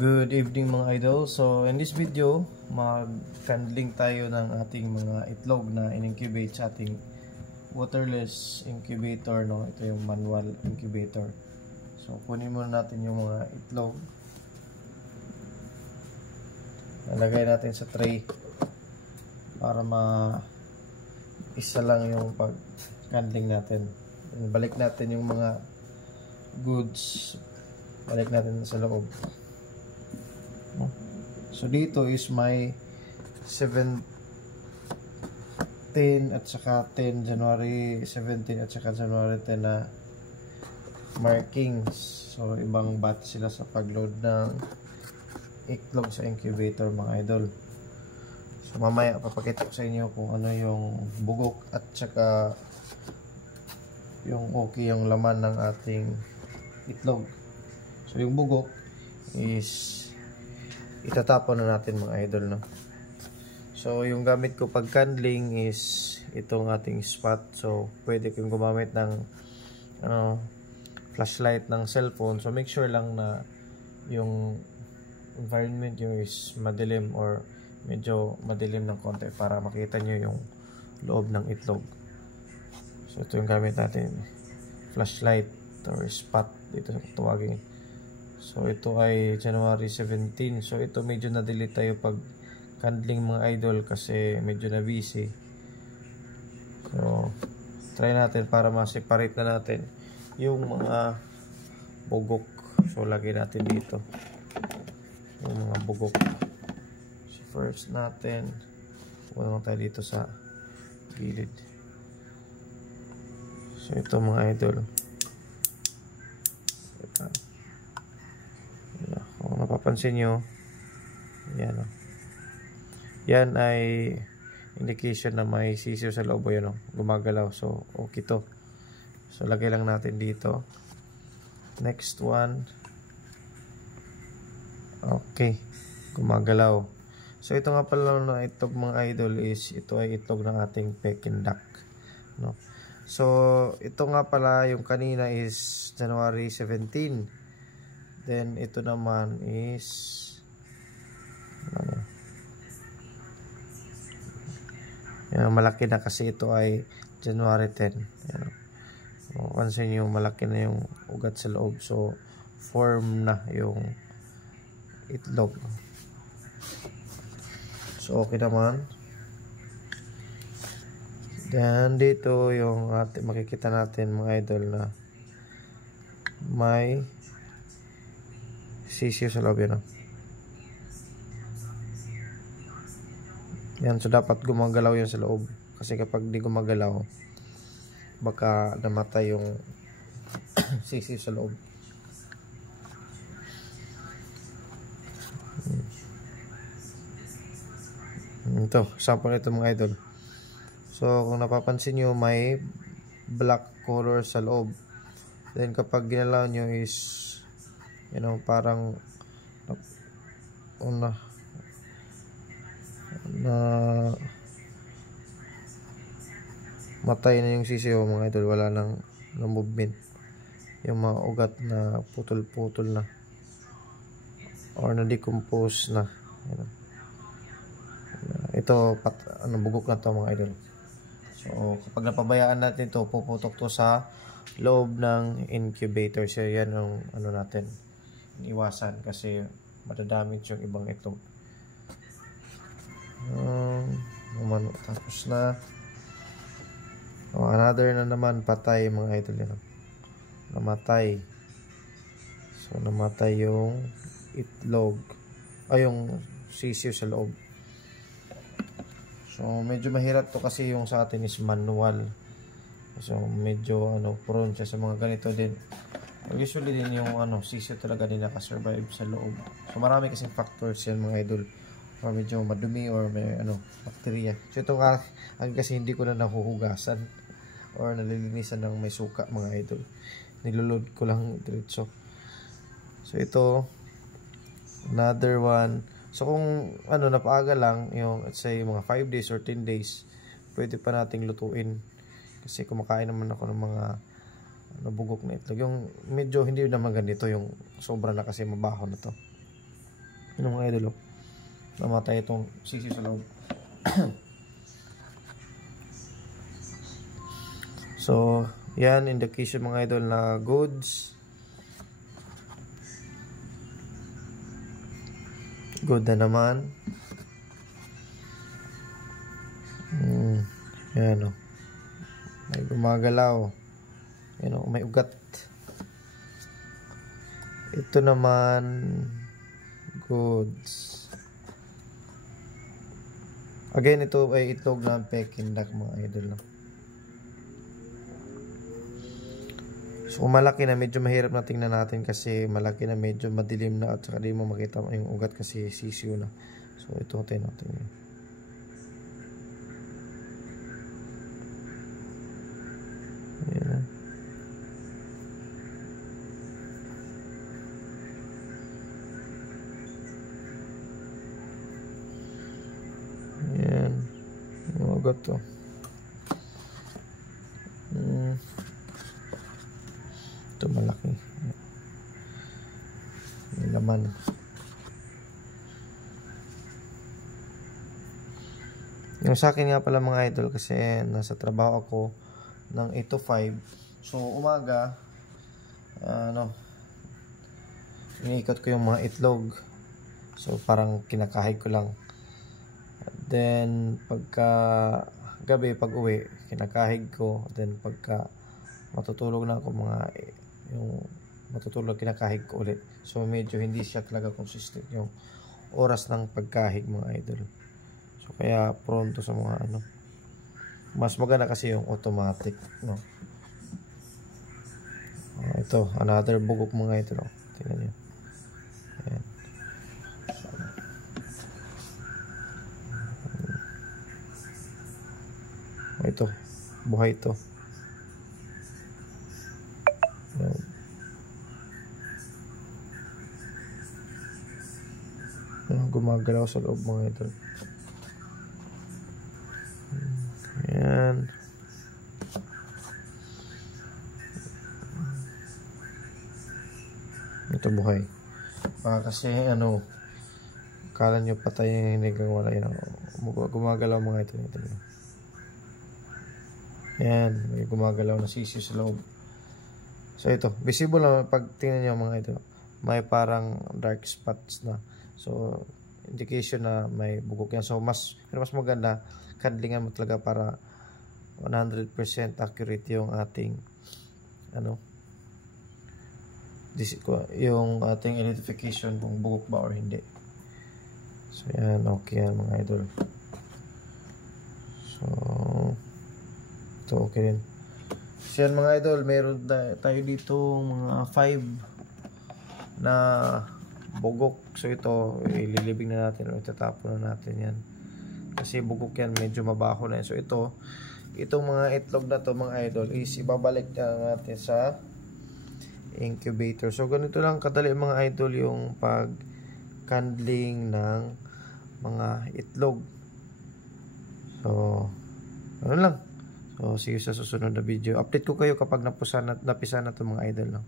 Good evening mga idol. So in this video, mag-handling tayo ng ating mga itlog na in-incubate sa ating waterless incubator, no? Ito yung manual incubator. So kunin muna natin yung mga itlog. Nalagay natin sa tray para isa lang yung pag-handling natin. And balik natin yung mga goods. Balik natin sa loob. So dito is may 17 at saka 10 January 17 at saka January 10 na markings. So ibang batch sila sa pagload ng itlog sa incubator mga idol. So mamaya papakita ko sa inyo kung ano yung bugok at saka yung okay yung laman ng ating itlog. So yung bugok is itatapon na natin mga idol, no? So yung gamit ko pag candling is itong ating spot. So pwede kong gumamit ng flashlight ng cellphone. So make sure lang na yung environment nyo is madilim or medyo madilim ng konti para makita nyo yung loob ng itlog. So ito yung gamit natin, flashlight or spot dito sa tawagin. So ito ay January 17. So ito medyo na-delete tayo pag candling mga idol kasi medyo na busy. So try natin para ma-separate na natin yung mga bugok. So lagay natin dito yung mga bugok. So first natin, wala tayo dito sa gilid. So ito mga idol, ito. Kung napapansin nyo, yan, yan ay indication na may sisiw sa loob, yun, gumagalaw. So okay to. So lagay lang natin dito. Next one, okay, gumagalaw. So ito nga pala na itlog mga idol is ito ay itlog ng ating Peking duck, no? So ito nga pala yung kanina is January 17. Then ito naman is yan, malaki na kasi ito ay January 10. Yan. So, pansin nyo, malaki na yung ugat sa loob. So form na yung itlog. So okay naman. Then dito yung makikita natin mga idol na may sisiw sa loob, yan. Yan, so dapat gumagalaw yan sa loob. Kasi kapag di gumagalaw, baka namatay yung sisiw sa loob. Ito, sample ito mga idol. So kung napapansin nyo, may black color sa loob. Then kapag ginalaw nyo is parang matay na yung sisiw mga idol, wala nang movement, yung mga ugat na putol-putol na or na-decompose na. Ito bugok na to mga idol. So kapag napabayaan natin ito, puputok to sa loob ng incubator. So yan ang natin iwasan kasi madadamage yung ibang itlog. Tapos na. Another na naman, patay mga idol, yan. Namatay. So namatay yung itlog ay yung sisiw sa loob. So medyo mahirap to kasi yung sa atin is manual. So medyo prone siya sa mga ganito din. Usually din yung sisiw talaga din nakasurvive sa loob. So marami kasing factors yan mga idol. Or medyo madumi or may bacteria. So ito kasi hindi ko na nahuhugasan or nalilinisan ng may suka mga idol. Nilulod ko lang diretso. So ito, another one. So kung napaaga lang, yung let's say mga 5 days or 10 days, pwede pa nating lutuin. Kasi kumakain naman ako ng mga nabugok na itlog. Yung medyo hindi naman ganito, yung sobra na kasi mabaho na to. Yun mga idol, oh. Namatay itong sisiw sa loob. So, yan, indication mga idol na goods. Good na naman. Yan, oh. May gumagalaw. Yan, oh, may ugat. Ito naman, goods. Again, ito ay itlog ng Peking duck mga idol, no? So, kung malaki na, medyo mahirap na tingnan natin kasi malaki na, medyo madilim na at saka di mo makita yung ugat kasi sisiw na. So, ito tayo natin yun. Ayan. Ayan. Yung ugat to. Ito malaki. May laman. Yung sa akin nga pala mga idol, kasi nasa trabaho ako ng 8 to 5. So umaga, iniikot ko yung mga itlog. So parang kinakahig ko lang. Then pagka gabi, pag uwi, kinakahig ko. Then pagka matutulog na ako, yung matutulog, kinakahig ko ulit. So medyo hindi siya talaga consistent yung oras ng pagkahig mga idol. So kaya pronto sa mga mas maganda kasi yung automatic, no. Ito another bugok mga idol, no? Tingnan niyo. Ayan. Ito buhay ito. Gumagalaw sa loob mga ito. Ayan. Ito buhay. Kasi kala nyo patay yung hinig ang wala yan. Gumagalaw mga ito. Ayan, may gumagalaw na sisiw sa loob. So ito, visible na pag tingnan nyo mga ito. May parang dark spots na. So indication na may bugok yan. So mas maganda, kadlingan mo talaga para 100% accurate yung ating yung ating identification kung bugok ba or hindi. So yan, okay yan mga idol. So ito okay din. So yan mga idol, meron tayo dito mga 5 na bugok. So ito ililibing na natin o itatapon na natin yan kasi bugok yan, medyo mabaho na yan. So itong mga itlog na to mga idol is ibabalik na natin sa incubator. So ganito lang kadali mga idol yung pag handling ng mga itlog. So ano lang. So see you sa susunod na video. Update ko kayo kapag napisa na to mga idol, no?